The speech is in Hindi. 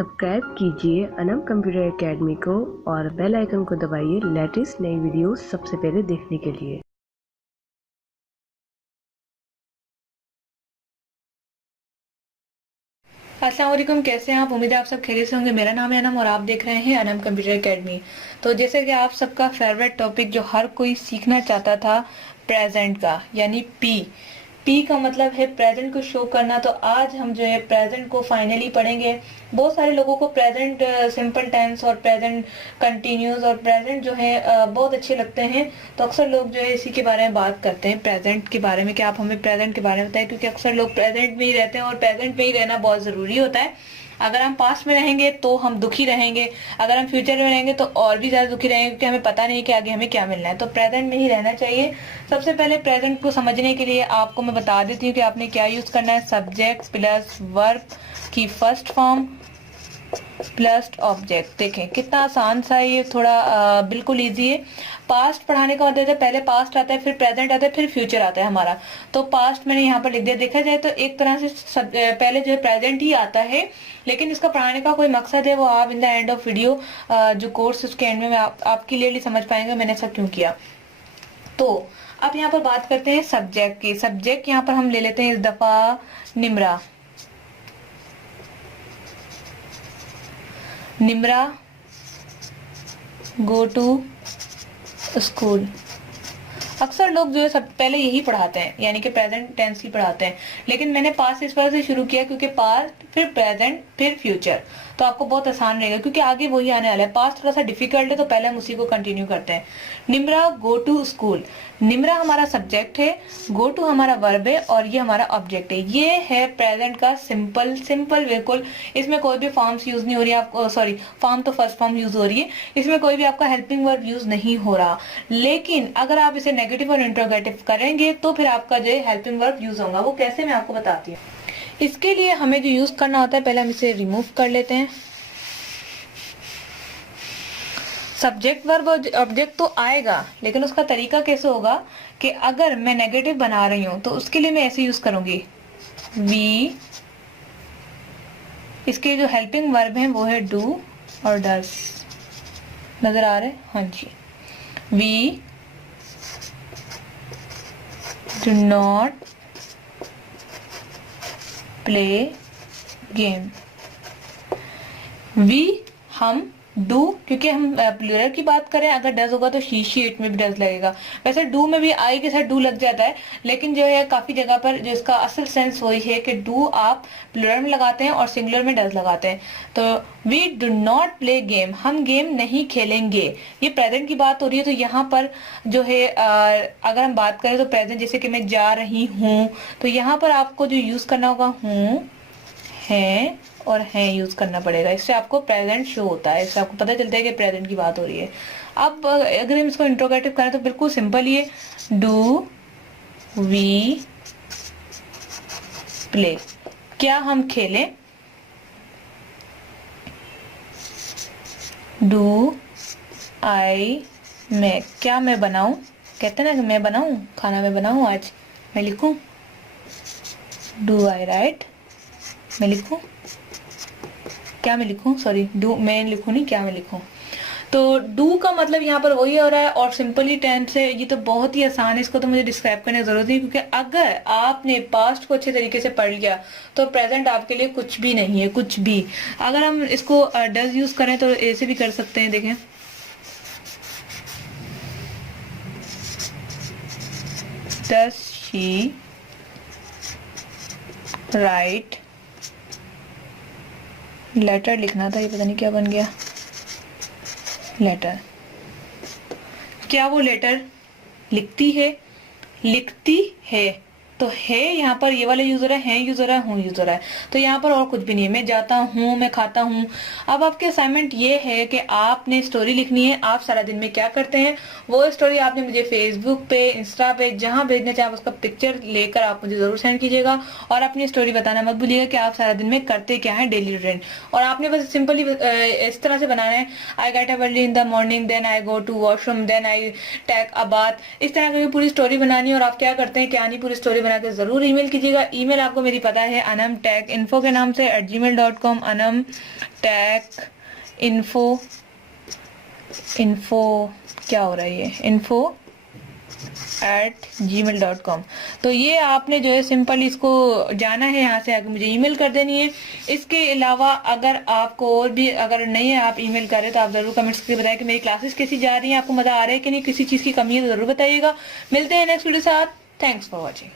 सब्सक्राइब कीजिए अनम कंप्यूटर एकेडमी को और बेल आइकन को दबाइए लेटेस्ट नई वीडियोस सबसे पहले देखने के लिए। अस्सलाम वालेकुम, कैसे हैं आप? उम्मीद है आप सब खैरियत से होंगे। मेरा नाम है अनम और आप देख रहे हैं अनम कंप्यूटर एकेडमी। तो जैसे कि आप सबका फेवरेट टॉपिक जो हर कोई सीखना चाहता था, प्रेजेंट का, यानी पी का मतलब है प्रेजेंट को शो करना। तो आज हम जो है प्रेजेंट को फाइनली पढ़ेंगे। बहुत सारे लोगों को प्रेजेंट सिंपल टेंस और प्रेजेंट कंटिन्यूस और प्रेजेंट जो है बहुत अच्छे लगते हैं। तो अक्सर लोग जो है इसी के बारे में बात करते हैं, प्रेजेंट के बारे में, कि आप हमें प्रेजेंट के बारे में बताएं, क्योंकि अक्सर लोग प्रेजेंट में ही रहते हैं और प्रेजेंट में ही रहना बहुत जरूरी होता है। अगर हम पास्ट में रहेंगे तो हम दुखी रहेंगे, अगर हम फ्यूचर में रहेंगे तो और भी ज्यादा दुखी रहेंगे, क्योंकि हमें पता नहीं कि आगे हमें क्या मिलना है। तो प्रेजेंट में ही रहना चाहिए। सबसे पहले प्रेजेंट को समझने के लिए आपको मैं बता देती हूँ कि आपने क्या यूज करना है। सब्जेक्ट प्लस वर्ब की फर्स्ट फॉर्म प्लस ऑब्जेक्ट। देखें कितना आसान सा ये, थोड़ा बिल्कुल इजी है। पास्ट पढ़ाने का मतलब है पहले पास्ट आता है, फिर प्रेजेंट आता है, फिर फ्यूचर आता है हमारा। तो पास्ट मैंने यहाँ पर लिख दिया। देखा जाए तो एक तरह से पहले जो है प्रेजेंट ही आता है, लेकिन इसका पढ़ाने का कोई मकसद है वो आप in the end of video जो कोर्स उसके एंड में आप क्लियरली समझ पाएंगे मैंने ऐसा क्यों किया। तो अब यहाँ पर बात करते हैं सब्जेक्ट की। सब्जेक्ट यहाँ पर हम ले लेते हैं इस दफा Nimra. Nimra go to school. अक्सर लोग जो है सब पहले यही पढ़ाते हैं, यानी कि प्रेजेंट टेंस ही पढ़ाते हैं, लेकिन मैंने पास्ट इस वजह से शुरू किया क्योंकि पास्ट फिर प्रेजेंट फिर फ्यूचर, तो आपको बहुत आसान रहेगा क्योंकि आगे वही आने वाला है। पास्ट थोड़ा सा डिफिकल्ट है तो पहले हम उसी को कंटिन्यू करते हैं। Nimra go to school. Nimra हमारा सब्जेक्ट है, गो टू हमारा वर्ब है और ये हमारा ऑब्जेक्ट है। ये है प्रेजेंट का सिंपल बिल्कुल। इसमें कोई भी फॉर्म्स यूज नहीं हो रही है, सॉरी फॉर्म तो फर्स्ट फॉर्म यूज हो रही है, इसमें कोई भी आपका हेल्पिंग वर्ब यूज नहीं हो रहा। लेकिन अगर आप इसे नेगेटिव और इंट्रोगेटिव करेंगे तो फिर आपका जो है हेल्पिंग वर्ब यूज होगा। वो कैसे मैं आपको बताती हूँ। इसके लिए हमें जो यूज करना होता है, पहले हम इसे रिमूव कर लेते हैं। सब्जेक्ट वर्ब और ऑब्जेक्ट तो आएगा, लेकिन उसका तरीका कैसे होगा कि अगर मैं नेगेटिव बना रही हूं तो उसके लिए मैं ऐसे यूज करूंगी वी। इसके जो हेल्पिंग वर्ब हैं वो है डू और डस। नजर आ रहे हैं? हाँ जी। We do not play game. We हम, डू क्योंकि हम प्लूरल की बात करें, अगर डज होगा तो शी इट में भी डज लगेगा। वैसे डू में भी आई के साथ डू लग जाता है, लेकिन जो है काफी जगह पर जो इसका असल सेंस वही है कि डू आप प्लूरल में लगाते हैं और सिंगुलर में डज लगाते हैं। तो we do not play game, हम गेम नहीं खेलेंगे। ये प्रेजेंट की बात हो रही है। तो यहाँ पर जो है अगर हम बात करें तो प्रेजेंट, जैसे कि मैं जा रही हूँ, तो यहाँ पर आपको जो यूज करना होगा हूँ, है और है यूज करना पड़ेगा। इससे आपको प्रेजेंट शो होता है, इससे आपको पता चलता है कि प्रेजेंट की बात हो रही है। अब अगर हम इसको इंट्रोगेटिव करें तो बिल्कुल सिंपल ही है। डू वी प्ले, क्या हम खेलें। डू आई मेक, क्या मैं बनाऊं। कहते हैं ना कि मैं बनाऊं, खाना मैं बनाऊं, आज मैं लिखूं। डू आई राइट, मैं लिखूं, क्या मैं लिखूं, सॉरी डू मैं लिखूं नहीं, क्या मैं लिखूं। तो डू का मतलब यहाँ पर वही हो रहा है और सिंपली टेंस है। ये तो बहुत ही आसान है, इसको तो मुझे डिस्क्राइब करने की जरूरत नहीं, क्योंकि अगर आपने पास्ट को अच्छे तरीके से पढ़ लिया तो प्रेजेंट आपके लिए कुछ भी नहीं है, कुछ भी। अगर हम इसको डज यूज करें तो ऐसे भी कर सकते हैं। देखें, डज शी राइट लेटर, लिखना था, ये पता नहीं क्या बन गया लेटर। क्या वो लेटर लिखती है, लिखती है। तो है यहाँ पर ये वाला यूज हो रहा है, यूज हो रहा है, हूँ यूज हो रहा है। तो यहाँ पर और कुछ भी नहीं है। मैं जाता हूँ, मैं खाता हूँ। अब आपके असाइनमेंट ये है कि आपने स्टोरी लिखनी है। आप सारा दिन में क्या करते हैं वो स्टोरी आपने मुझे फेसबुक पे, इंस्टा पे, जहां भेजना चाहे उसका पिक्चर लेकर आप मुझे जरूर सेंड कीजिएगा। और अपनी स्टोरी बताना मत भूलिएगा कि आप सारा दिन में करते क्या है, डेली रूटीन। और आपने बस सिंपली इस तरह से बनाना है, I get up early in the morning, then I go to washroom, then I take a bath. इस तरह की पूरी स्टोरी बनानी है। और आप क्या करते हैं, क्या नहीं पूरी स्टोरी बना के ज़रूर ईमेल कीजिएगा। ईमेल आपको मेरी पता है anamtechinfo के नाम से @gmail.com, anamtechinfo क्या हो रहा है ये info@gmail.com। तो ये आपने जो है सिंपल इसको जाना है, यहाँ से आके मुझे ईमेल कर देनी है। इसके अलावा अगर आपको और भी अगर नहीं है आप ईमेल करें तो आप जरूर कमेंट्स करके बताएं कि मेरी क्लासेस कैसी जा रही हैं, आपको मजा आ रहा है कि नहीं, किसी चीज की कमी है तो जरूर बताइएगा। मिलते हैं नेक्स्ट वीडियो के साथ। Thanks for watching.